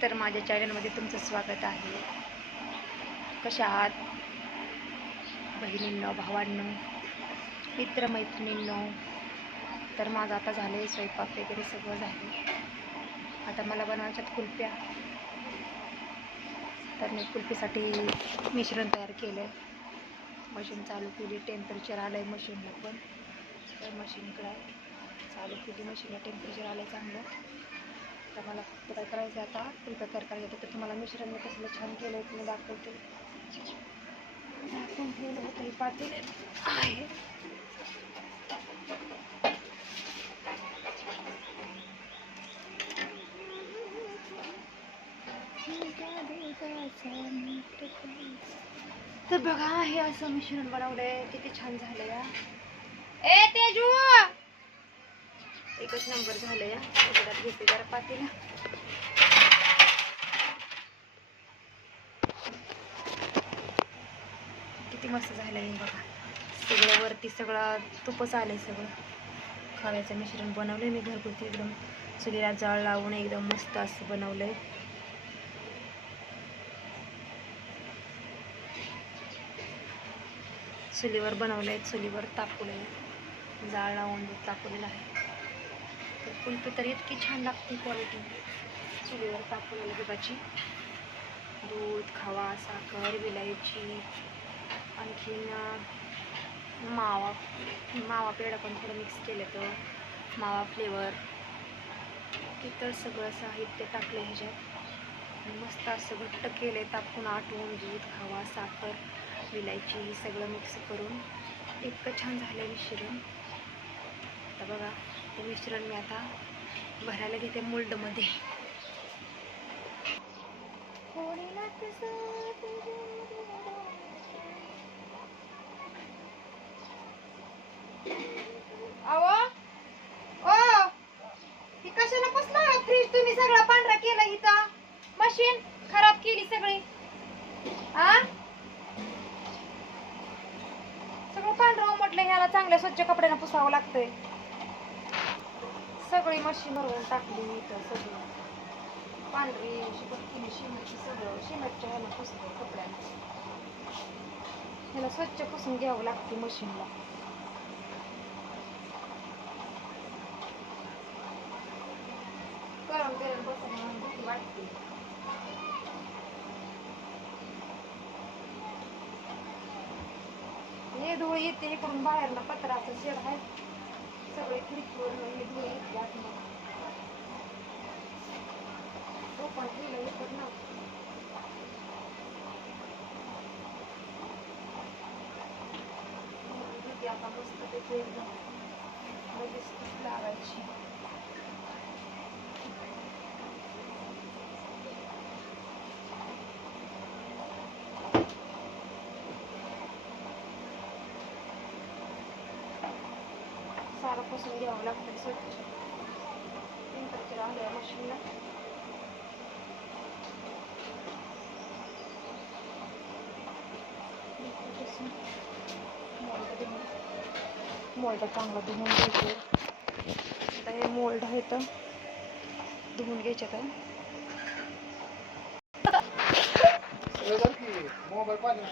तर माझ्या चॅनलमध्ये तुमचं स्वागत आहे. कशा आहात? बहिणींनो भावांनो मित्रमैत्रिणींनो तर माझं आता झालं आहे स्वयंपाक वगैरे सगळं झालं. आता मला बनवायच्यात कुल्प्या तर मी कुल्फीसाठी मिश्रण तयार केलं आहे मशीन चालू केली टेम्परेचर आलं आहे मशीनला पण. तर मशीन इकडं चालू केली मशीनला टेम्परेचर आलं आहे चांगलं. मला फक्त काय करायचं आहे आता? कुल्फ्या तयार करायचं होतं तर तुम्हाला मिश्रण मी कसलं छान केलं आहे तुम्ही दाखवते. दाखवून ठेवलं होतं हे पातेले आहे. तर बघा हे असं मिश्रण बनवलंय. किती छान झालं या ए तेजू! एकच नंबर झालं या घेते जरा पातेला. किती मस्त झालं आहे बघा. सगळं वरती सगळं तुपच आलंय सगळं. खव्याचं मिश्रण बनवलंय मी घरगुती एकदम. चुलीला जाळ लावून एकदम मस्त असं बनवलंय. चुलीवर बनवलंय चुलीवर तापवलंय. जाळ लावून दूध तापवलेलं आहे. कुल्फी तर इतकी छान लागते क्वालिटी चुलीवर तापवलेल्या दुधाची. दूध खवा साखर विलायची आणखीन मावा मावा पेढा पण थोडं मिक्स केलं तर मावा फ्लेवर इतर सगळं साहित्य टाकलं ह्याच्यात. मस्त असं घट्ट केलं आहे तापून आटवून दूध खावा साखर विलायची सगळं मिक्स करून. इतकं छान झालं आहे मिश्रण. आता बघा. ते मिश्रण मी आता भरायला घेते मोल्डमध्ये. अहो ही कशाला पुसला फ्रीज? तुम्ही सगळा पांढरा केला इथं. मशीन खराब केली सगळी. आ? सगळं पांढरा म्हटलं ह्याला चांगल्या स्वच्छ कपड्यानं पुसावं लागतंय. सगळी मशीन भरवून टाकली इथं सगळं. पांढरी शिकली शिमेटची सगळं. शिमेटच्या ह्याला पुसलं कपड्यांना ह्याला स्वच्छ पुसून घ्यावं लागते मशीनला. गरम गरम बसून म्हणून भीती वाटते. हे धुळ येते इकडून बाहेरनं पत्राचं शेड आहे. सगळे खिडकीवर हे धूळ येते आतमध्ये ओपन केलं इकडनं भीती आता मस्त त्याची एकदम लगेच लावायची सारं पुसून घ्यावं लागतं स्वच्छ. टेम्परेचर आलं मशीनला मोल्ड चांगला धुवून घ्यायचं. आता हे मोल्ड आहे तर धुवून घ्यायचे तर मोबाईल पाणी